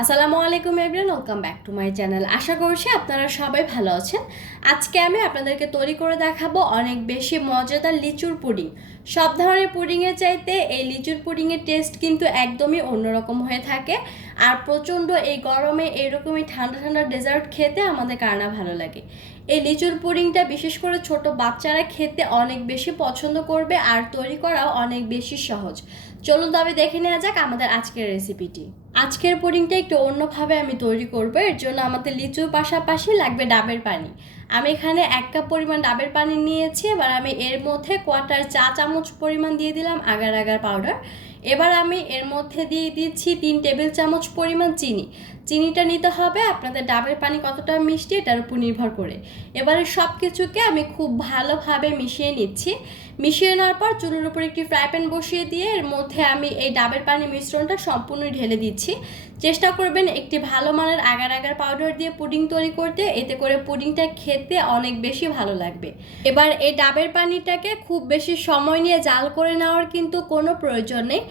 আসসালামু আলাইকুম everyone, welcome back to my channel. আশা করছি আপনারা সবাই ভালো আছেন। আজকে আমি আপনাদেরকে তৈরি করে দেখাবো অনেক বেশি মজাদার লিচুর পুডিং। সব ধরনের পুডিংয়ের চাইতে এই লিচুর পুডিংয়ের টেস্ট কিন্তু একদমই অন্যরকম হয়ে থাকে। আর প্রচণ্ড এই গরমে এইরকমই ঠান্ডা ঠান্ডা ডেজার্ট খেতে আমাদের কার না ভালো লাগে। এই লিচুর পুডিংটা বিশেষ করে ছোট বাচ্চারা খেতে অনেক বেশি পছন্দ করবে, আর তৈরি করাও অনেক বেশি সহজ। চলুন তবে দেখে নেওয়া যাক আমাদের আজকের রেসিপিটি। আজকের পুডিংটা একটু অন্যভাবে আমি তৈরি করব। এর জন্য আমাদের লিচুর পাশাপাশি লাগবে ডাবের পানি। আমি এখানে 1 কাপ পরিমাণ ডাবের পানি নিয়েছি। এবার আমি এর মধ্যে কোয়ার্টার চা চামচ পরিমাণ দিয়ে দিলাম আগার আগার পাউডার। এবার আমি এর মধ্যে দিয়ে দিচ্ছি 3 টেবিল চামচ পরিমাণ চিনি। চিনিটা নিতে হবে আপনাদের ডাবের পানি কতটা মিষ্টি এটার উপর নির্ভর করে। এবারে সব কিছুকে আমি খুব ভালোভাবে মিশিয়ে নিচ্ছি। মিশিয়ে নেওয়ার পর চুলার উপর একটি ফ্রাই প্যান বসিয়ে দিয়ে এর মধ্যে আমি এই ডাবের পানি মিশ্রণটা সম্পূর্ণ ঢেলে দিচ্ছি। চেষ্টা করবেন একটি ভালো মানের আগার আগার পাউডার দিয়ে পুডিং তৈরি করতে, এতে করে পুডিংটা খেতে অনেক বেশি ভালো লাগবে। এবার এই ডাবের পানিটাকে খুব বেশি সময় নিয়ে জাল করে নেওয়ার কিন্তু কোনো প্রয়োজন নেই।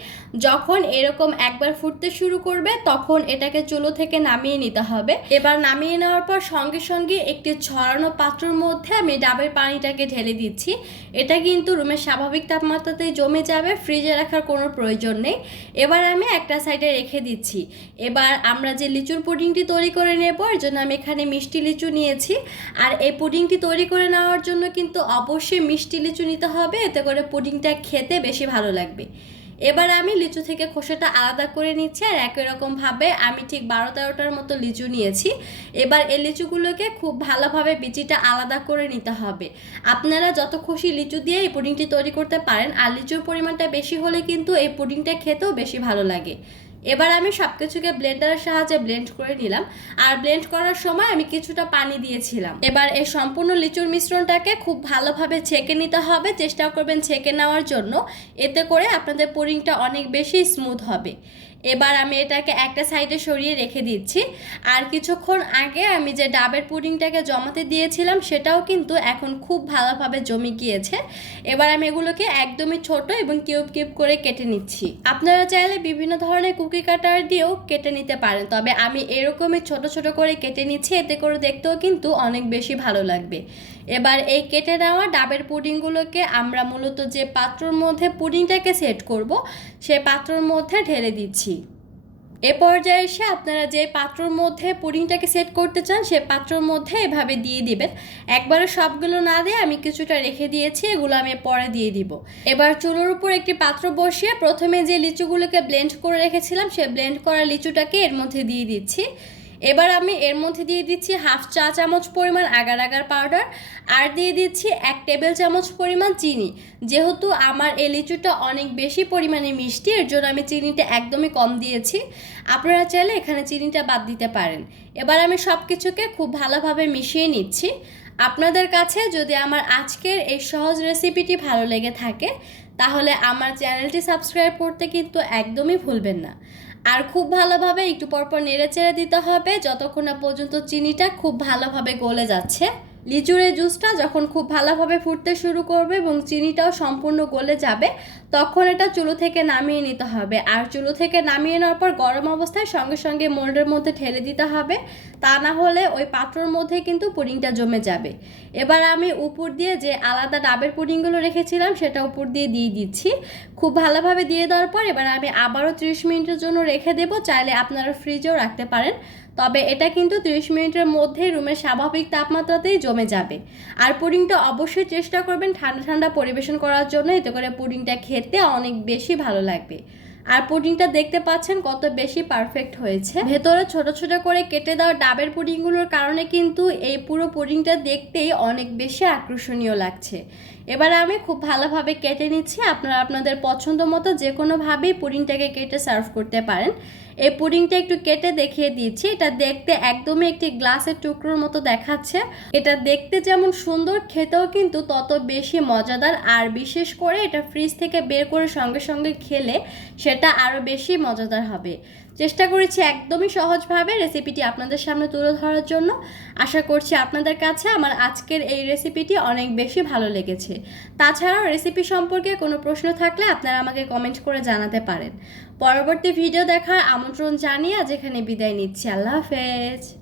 যখন এরকম একবার ফুটতে শুরু করবে তখন এটাকে চুলো থেকে নামিয়ে নিতে হবে। এবার নামিয়ে নেওয়ার পর সঙ্গে সঙ্গে একটি ছড়ানো পাত্রের মধ্যে আমি ডাবের পানিটাকে ঢেলে দিচ্ছি। এটা কিন্তু রুমের স্বাভাবিক তাপমাত্রাতেই জমে যাবে, ফ্রিজে রাখার কোনো প্রয়োজন নেই। এবার আমি একটা সাইডে রেখে দিচ্ছি। এবার আমরা যে লিচুর পুডিংটি তৈরি করে নেব, এর জন্য আমি এখানে মিষ্টি লিচু নিয়েছি। আর এই পুডিংটি তৈরি করে নেওয়ার জন্য কিন্তু অবশ্যই মিষ্টি লিচু নিতে হবে, এতে করে পুডিংটা খেতে বেশি ভালো লাগবে। এবার আমি লিচু থেকে খোসাটা আলাদা করে নিচ্ছি। আর একই রকমভাবে আমি ঠিক 12-13টার মতো লিচু নিয়েছি। এবার এই লিচুগুলোকে খুব ভালোভাবে বিচিটা আলাদা করে নিতে হবে। আপনারা যত খুশি লিচু দিয়ে এই পুডিংটি তৈরি করতে পারেন, আর লিচুর পরিমাণটা বেশি হলে কিন্তু এই পুডিংটা খেতেও বেশি ভালো লাগে। এবার আমি সব কিছুকে ব্লেন্ডারের সাহায্যে ব্লেন্ড করে নিলাম। আর ব্লেন্ড করার সময় আমি কিছুটা পানি দিয়েছিলাম। এবার এই সম্পূর্ণ লিচুর মিশ্রণটাকে খুব ভালোভাবে ছেঁকে নিতে হবে। চেষ্টা করবেন ছেঁকে নেওয়ার জন্য, এতে করে আপনাদের পুডিংটা অনেক বেশি স্মুথ হবে। এবার আমি এটাকে একটা সাইডে সরিয়ে রেখে দিচ্ছি। আর কিছুক্ষণ আগে আমি যে ডাবের পুডিংটাকে জমাতে দিয়েছিলাম সেটাও কিন্তু এখন খুব ভালোভাবে জমে গিয়েছে। এবার আমি এগুলোকে একদমই ছোট এবং কিউব কিউব করে কেটে নিচ্ছি। আপনারা চাইলে বিভিন্ন ধরনের কুকি কাটার দিয়েও কেটে নিতে পারেন, তবে আমি এরকমই ছোট ছোট করে কেটে নিচ্ছি, এতে করে দেখতেও কিন্তু অনেক বেশি ভালো লাগবে। এবার এই কেটে নেওয়া ডাবের পুডিংগুলোকে আমরা মূলত যে পাত্রর মধ্যে পুডিংটাকে সেট করব সেই পাত্রর মধ্যে ঢেলে দিচ্ছি। এ পর্যায়ে এসে আপনারা যে পাত্রর মধ্যে পুডিংটাকে সেট করতে চান সে পাত্রর মধ্যে এভাবে দিয়ে দিবেন। একবারে সবগুলো না দিয়ে আমি কিছুটা রেখে দিয়েছি, এগুলো আমি পরে দিয়ে দিব। এবার চুলোর উপর একটি পাত্র বসিয়ে প্রথমে যে লিচুগুলোকে ব্লেন্ড করে রেখেছিলাম সে ব্লেন্ড করা লিচুটাকে এর মধ্যে দিয়ে দিচ্ছি। এবার আমি এর মধ্যে দিয়ে দিচ্ছি 1/2 চা চামচ পরিমাণ আগার আগার পাউডার। আর দিয়ে দিচ্ছি 1 টেবিল চামচ পরিমাণ চিনি। যেহেতু আমার এই লিচুটা অনেক বেশি পরিমাণে মিষ্টি, এর জন্য আমি চিনিটা একদমই কম দিয়েছি। আপনারা চাইলে এখানে চিনিটা বাদ দিতে পারেন। এবার আমি সব কিছুকে খুব ভালোভাবে মিশিয়ে নিচ্ছি। আপনাদের কাছে যদি আমার আজকের এই সহজ রেসিপিটি ভালো লেগে থাকে তাহলে আমার চ্যানেলটি সাবস্ক্রাইব করতে কিন্তু একদমই ভুলবেন না। আর খুব ভালোভাবে একটু পরপর নেড়েচেড়ে দিতে হবে যতক্ষণ না পর্যন্ত চিনিটা খুব ভালোভাবে গলে যাচ্ছে। লিচুর এই জুসটা যখন খুব ভালোভাবে ফুটতে শুরু করবে এবং চিনিটাও সম্পূর্ণ গলে যাবে তখন এটা চুলো থেকে নামিয়ে নিতে হবে। আর চুলো থেকে নামিয়ে নেওয়ার পর গরম অবস্থায় সঙ্গে সঙ্গে মোল্ডের মধ্যে ঢেলে দিতে হবে, তা না হলে ওই পাত্রর মধ্যে কিন্তু পুডিংটা জমে যাবে। এবার আমি উপর দিয়ে যে আলাদা ডাবের পুডিংগুলো রেখেছিলাম সেটা উপর দিয়ে দিচ্ছি। খুব ভালোভাবে দিয়ে দেওয়ার পর এবার আমি আবারও 30 মিনিটের জন্য রেখে দেবো। চাইলে আপনারা ফ্রিজেও রাখতে পারেন, তবে এটা কিন্তু 30 মিনিটের মধ্যেই রুমের স্বাভাবিক তাপমাত্রাতেই জমে যাবে। আর পুডিংটা অবশ্যই চেষ্টা করবেন ঠান্ডা ঠান্ডা পরিবেশন করার জন্য, এতে করে পুডিংটা খেতে অনেক বেশি ভালো লাগবে। আর পুডিংটা দেখতে পাচ্ছেন কত বেশি পারফেক্ট হয়েছে। ভেতরে ছোট ছোট করে কেটে দেওয়া ডাবের পুডিংগুলোর কারণে কিন্তু এই পুরো পুডিংটা দেখতেই অনেক বেশি আকর্ষণীয় লাগছে। এবার আমি খুব ভালোভাবে কেটে নিচ্ছি। আপনারা আপনাদের পছন্দ মতো যে কোনোভাবেই পুডিংটাকে কেটে সার্ভ করতে পারেন। এই পুডিংটা একটু কেটে দেখিয়ে দিচ্ছি। এটা দেখতে একদমই একটি গ্লাসের টুকরোর মতো দেখাচ্ছে। এটা দেখতে যেমন সুন্দর, খেতেও কিন্তু তত বেশি মজাদার। আর বিশেষ করে এটা ফ্রিজ থেকে বের করে সঙ্গে সঙ্গে খেলে সেটা আরও বেশি মজাদার হবে। চেষ্টা করেছি একদমই সহজভাবে রেসিপিটি আপনাদের সামনে তুলে ধরার জন্য। আশা করছি আপনাদের কাছে আমার আজকের এই রেসিপিটি অনেক বেশি ভালো লেগেছে। তাছাড়াও রেসিপি সম্পর্কে কোনো প্রশ্ন থাকলে আপনারা আমাকে কমেন্ট করে জানাতে পারেন। পরবর্তী ভিডিও দেখার আমন্ত্রণ জানিয়ে আজ এখানে বিদায় নিচ্ছি। আল্লাহ হাফেজ।